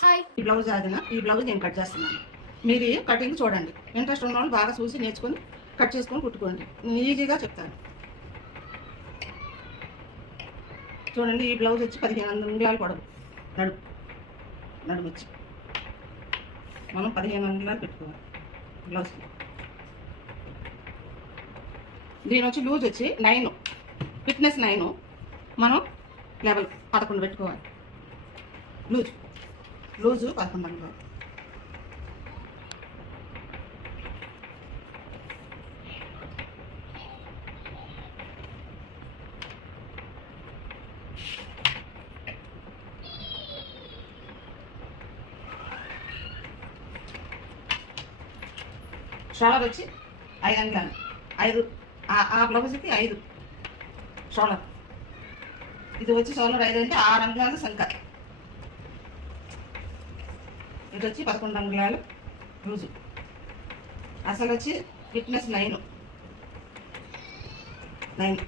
Hi ఈ blouse ఆదిన ఈ blouse నేను కట్ చేస్తున్నాను. మీరు కటింగ్ చూడండి. ఇంట్రెస్ట్ ఉన్న వాళ్ళు బాగా చూసి నేర్చుకొని కట్ చేసుకొని కుట్టుకోండి. ఈజీగా చెప్తాను. చూడండి ఈ బ్లౌజ్ వచ్చి పదిహేను వందల పడదు నడు నడుము వచ్చి. మనం పదిహేను వందలు పెట్టుకోవాలి బ్లౌజ్ దీని వచ్చి లూజ్ వచ్చి నైన్. Fitness nine. మనం లెవెల్ పదకొండు పెట్టుకోవాలి. లూజ్. లూజు పదకొండు అంగుళాలు షోలర్ వచ్చి ఐదు అంగుళాలు ఐదు ఆ- బ్లౌజ్కి ఐదు. షోలర్ ఇది వచ్చి షోలర్ ఐదు అంటే ఆరు అంగుళాలు సంఖ్య ఇది వచ్చి పదకొండు అంగుళాలు లూజు అసలు వచ్చి ఫిట్నెస్ నైన్ నైన్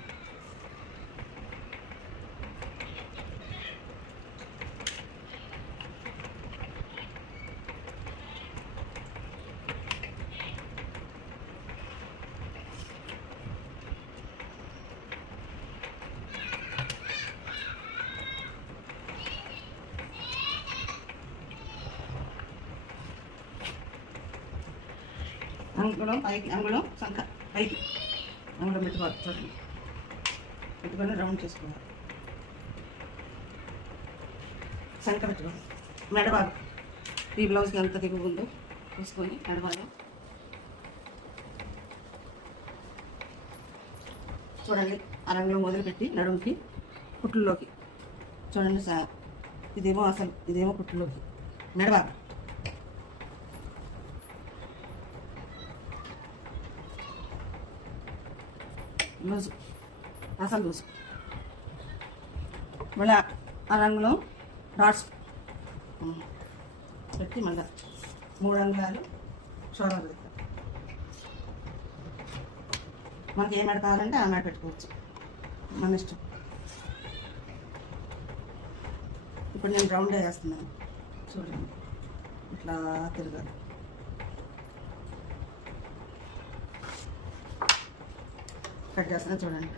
అంగుళం పైకి అంగుళం సంఖ పైకి. అంగుళం పెట్టుకోవాలి చూడండి. పెట్టుకొని రౌండ్ చేసుకోవాలి. సంఖ పెట్టుకోవాలి. మెడవాలి ఈ బ్లౌజ్కి ఎంత దిగువ ఉందో చూసుకొని మెడవాలి చూడండి అరంగులో మొదలుపెట్టి నడుముకి కుట్లలోకి. చూడండి సార్ ఇదేమో అసలు ఇదేమో కుట్లలోకి. మెడవాలి లూజు. అసలు లూజు. మళ్ళీ ఆ రంగులో డాట్స్. పెట్టి మళ్ళీ మూడు అంగుళాలు షోరాలు పెడతాం. మనకి ఏం కావాలంటే ఆ మాట పెట్టుకోవచ్చు. మన ఇష్టం. ఇప్పుడు నేను రౌండ్ వేస్తున్నాను. చూడండి. ఇట్లా తిరగాలి. కట్ చూడండి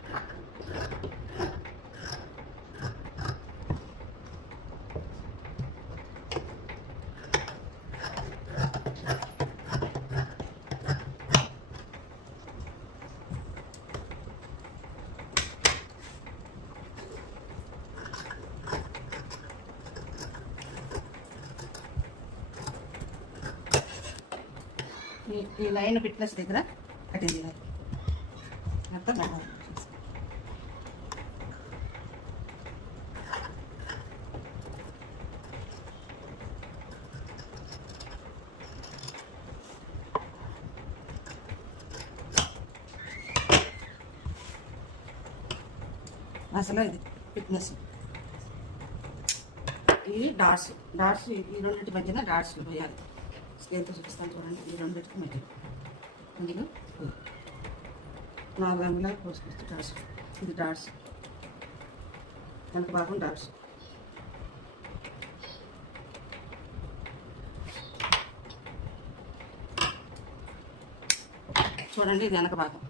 ఈ ఈ లైన్ ఫిట్నెస్ దగ్గర కటింగ్ చేయాలి. మొత్తం కావాలి అసలు ఇది ఫిట్నెస్ ఇవి డాట్స్ డాట్స్ ఈ రెండింటి మధ్యన డాట్స్ పోయాలి. స్కేల్తో చూపిస్తాను చూడండి. ఈ రెండింటికి మధ్య అందులో నాలుగు రంగుల కోసుకొస్తే డాట్స్ ఇది డాట్స్ ఎంత భాగం డాట్స్ చూడండి ఇది వెనక భాగం